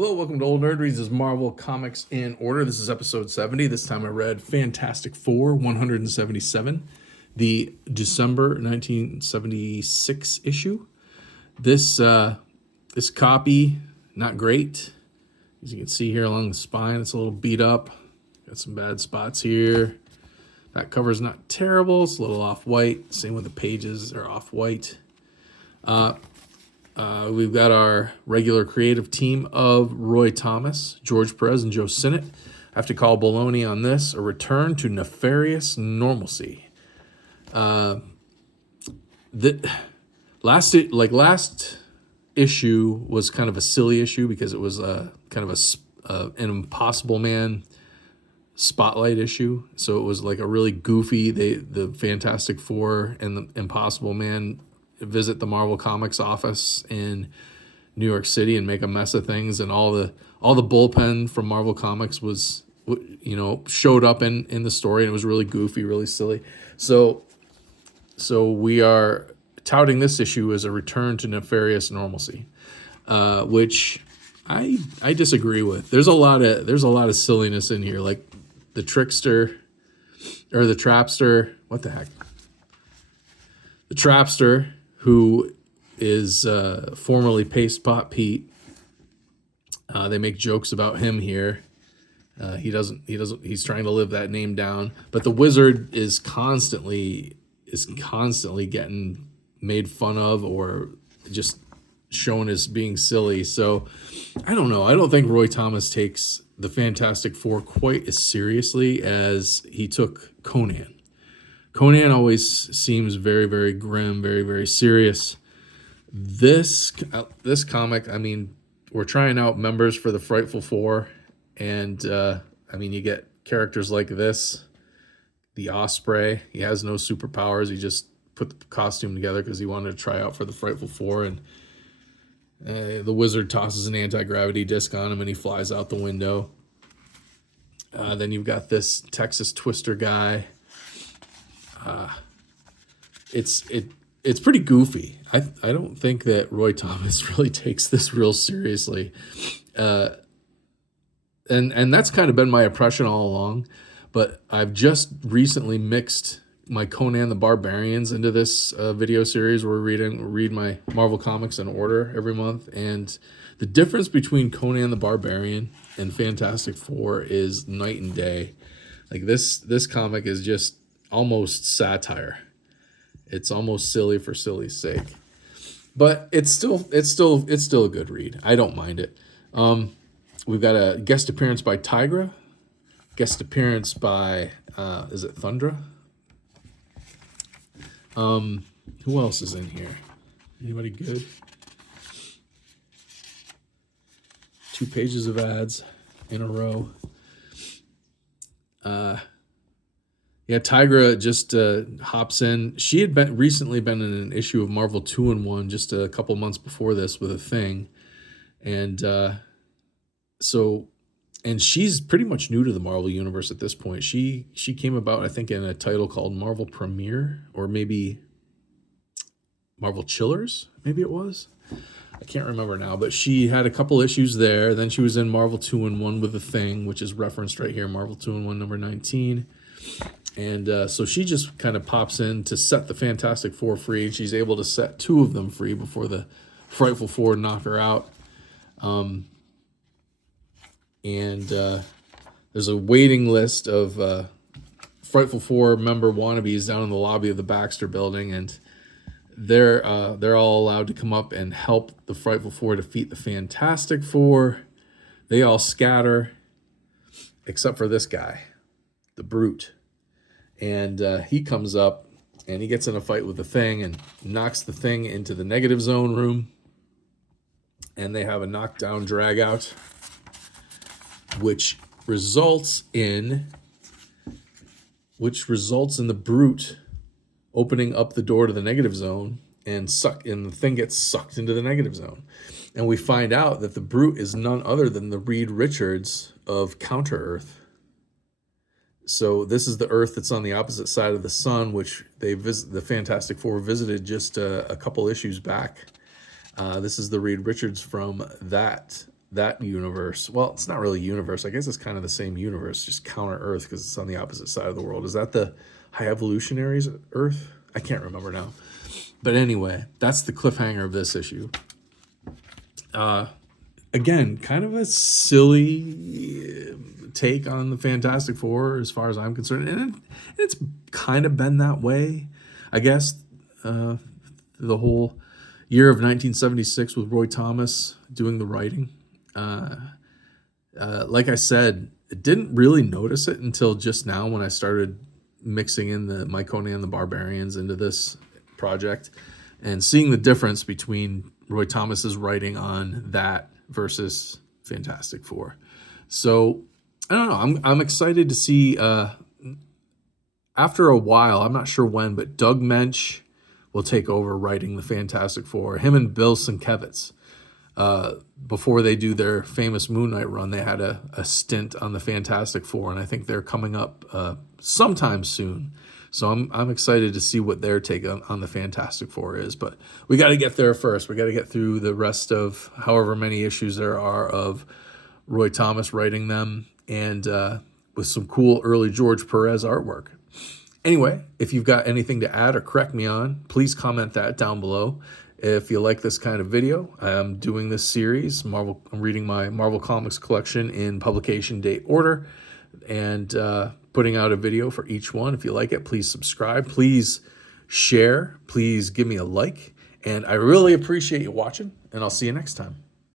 Hello, welcome to Old Nerd Reads. This is Marvel Comics in Order. This is episode 70. This time I read Fantastic Four 177, the December 1976 issue. This copy, not great. As you can see here along the spine, it's a little beat up. Got some bad spots here. Back cover's not terrible. It's a little off-white. Same with the pages, they're off-white. We've got our regular creative team of Roy Thomas, George Perez, and Joe Sinnott. I have to call baloney on this. A return to nefarious normalcy. The last issue was kind of a silly issue because it was kind of an Impossible Man spotlight issue. So it was like a really goofy. The Fantastic Four and the Impossible Man visit the Marvel Comics office in New York City and make a mess of things, and all the bullpen from Marvel Comics was showed up in the story, and it was really goofy, really silly. So we are touting this issue as a return to nefarious normalcy, which I disagree with. There's a lot of silliness in here, like the trickster or the trapster. What the heck? The trapster, who is formerly Paste Pot Pete. They make jokes about him here. He's trying to live that name down. But the wizard is constantly getting made fun of or just shown as being silly. So I don't know. I don't think Roy Thomas takes the Fantastic Four quite as seriously as he took Conan. Conan always seems very, very grim, very, very serious. This comic, I mean, we're trying out members for the Frightful Four, and you get characters like this, the Osprey. He has no superpowers. He just put the costume together because he wanted to try out for the Frightful Four, and the wizard tosses an anti-gravity disc on him, and he flies out the window. Then you've got this Texas Twister guy. It's pretty goofy. I don't think that Roy Thomas really takes this real seriously, and that's kind of been my impression all along. But I've just recently mixed my Conan the Barbarians into this video series where we read my Marvel Comics in order every month, and the difference between Conan the Barbarian and Fantastic Four is night and day. Like this comic is just almost satire. It's almost silly for silly's sake, but it's still a good read. I don't mind it. We've got a guest appearance by Tigra, guest appearance by is it Thundra? Who else is in here? Anybody good? 2 pages of ads in a row. Yeah, Tigra just hops in. She had recently been in an issue of Marvel 2-in-1 just a couple months before this with a thing. And she's pretty much new to the Marvel universe at this point. She came about, I think, in a title called Marvel Premiere, or maybe Marvel Chillers, maybe it was. I can't remember now, but she had a couple issues there. Then she was in Marvel 2-in-1 with the Thing, which is referenced right here, Marvel 2-in-1 number 19. And so she just kind of pops in to set the Fantastic Four free. She's able to set 2 of them free before the Frightful Four knock her out. There's a waiting list of Frightful Four member wannabes down in the lobby of the Baxter Building, and they're all allowed to come up and help the Frightful Four defeat the Fantastic Four. They all scatter, except for this guy, the Brute. And he comes up and he gets in a fight with the Thing and knocks the Thing into the negative zone room. And they have a knockdown drag out, which results in the Brute opening up the door to the negative zone and the Thing gets sucked into the negative zone. And we find out that the Brute is none other than the Reed Richards of Counter-Earth. So this is the Earth that's on the opposite side of the sun, which the Fantastic Four visited just a couple issues back. This is the Reed Richards from that that universe. Well, it's not really universe. I guess it's kind of the same universe, just counter Earth because it's on the opposite side of the world. Is that the High Evolutionaries Earth? I can't remember now. But anyway, that's the cliffhanger of this issue. Again, kind of a silly take on the Fantastic Four as far as I'm concerned. And it's kind of been that way, I guess, the whole year of 1976 with Roy Thomas doing the writing. Like I said, I didn't really notice it until just now when I started mixing in my Conan and the Barbarians into this project and seeing the difference between Roy Thomas's writing on that versus Fantastic Four. So I don't know. I'm excited to see. After a while, I'm not sure when, but Doug Mensch will take over writing the Fantastic Four. Him and Bill Sienkiewicz. Before they do their famous Moon Knight run, they had a stint on the Fantastic Four, and I think they're coming up sometime soon. So I'm excited to see what their take on the Fantastic Four is. But we got to get there first. We got to get through the rest of however many issues there are of Roy Thomas writing them, and with some cool early George Perez artwork. Anyway, if you've got anything to add or correct me on, please comment that down below. If you like this kind of video, I'm doing this series. I'm reading my Marvel Comics collection in publication date order and putting out a video for each one. If you like it, please subscribe. Please share. Please give me a like. And I really appreciate you watching, and I'll see you next time.